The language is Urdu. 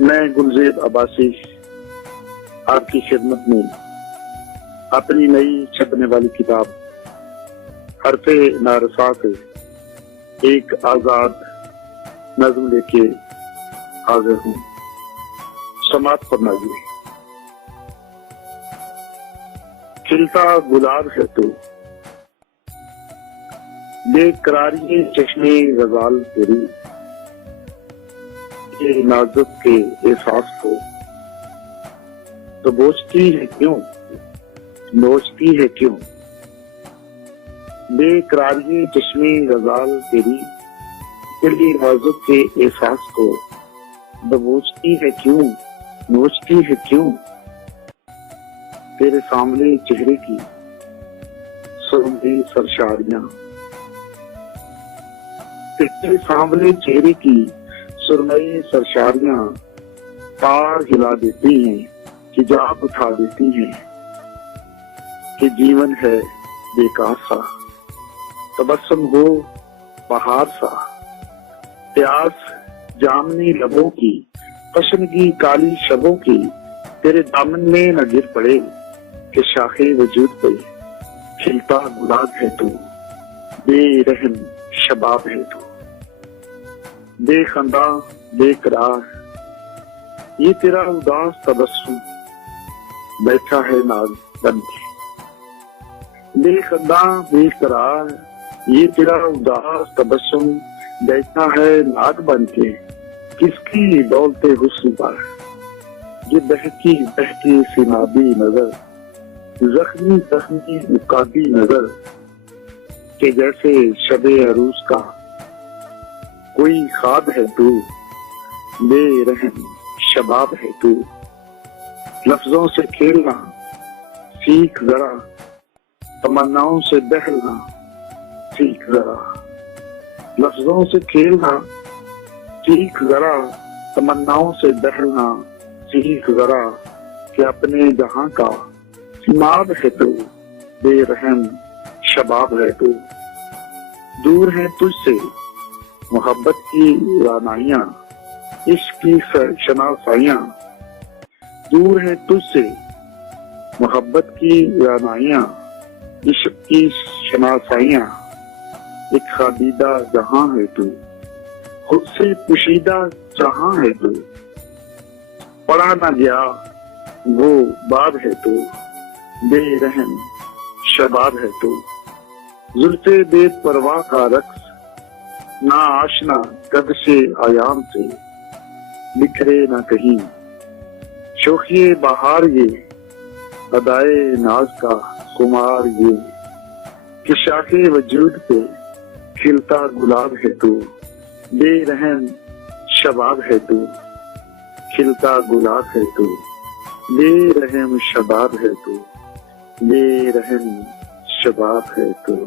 میں گلزید عباسی آپ کی خدمت میں اپنی نئی چھپنے والی کتاب حرف نارسا سے ایک آزاد نظم لے کے حاضر ہوں۔ سماعت فرمائیے۔ کھلتا گلاب ہے تو بے قراری چشمے غزال تیری، یہ نازک کے احساس کو تو بوجھتی ہے کیوں، نوچتی ہے کیوں؟ بے قراری چشمے غزال تیری، یہ نازک کے احساس کو دبوچتی ہے کیوں، نوچتی ہے کیوں؟ تیرے سامنے چہرے کی سرمئی سرشاریاں، تیرے سامنے چہرے کی سرمئی سرشاریاں پار ہلا دیتی ہیں، حجاب اٹھا دیتی ہیں کہ جیون ہے بیکار سا، تبسم ہو بہار سا، پیاس جامنی لبوں کی، کشمگی کالی شبوں کی تیرے دامن میں نہ گر پڑے کہ شاخے وجود پہ کھلتا گلاب ہے تو، بے رحم شباب ہے تو، بے خنداں بے قرار یہ تیرا اداس تبسم بیٹھا ہے ناز بن کے، بے خنداں بے قرار یہ تیرا اداس تبسم بیٹھا ہے ناگ بن کے، کس کی دولت حسن پر یہ بہتی بہتی سنابی نظر، زخمی زخمی مقابی نظر کہ جیسے شب عروس کا کوئی خواب ہے تو، بے رحم شباب ہے تو، لفظوں سے کھیلنا سیکھ ذرا، تمناؤں سے بہلنا سیکھ ذرا، لفظوں سے کھیلنا سیکھ ذرا، تمناؤں سے بہلنا سیکھ ذرا کہ اپنے جہاں کا سماب ہے تو، بے رحم شباب ہے تو، دور ہے تجھ سے محبت کی رانائیاں، عشق کی شناسائیاں، دور ہے تجھ سے محبت کی رانائیاں، عشق کی شناسائیاں، ایک خابیدہ جہاں ہے تو، خود سے پوشیدہ جہاں ہے تو، پڑھا نہ گیا وہ باب ہے تو، بے رحم شباب ہے تو، زلف بے پرواہ کا رقص نہ آشنا قد سے ایام سے بکھرے نہ کہیں، شوخی بہار یہ ادائے ناز کا خمار یہ کہ شاخے وجود پہ کھلتا گلاب ہے تو، بے رحم شباب ہے تو، کھلتا گلاب ہے تو، بے رحم شباب ہے تو، بے رحم شباب ہے تو۔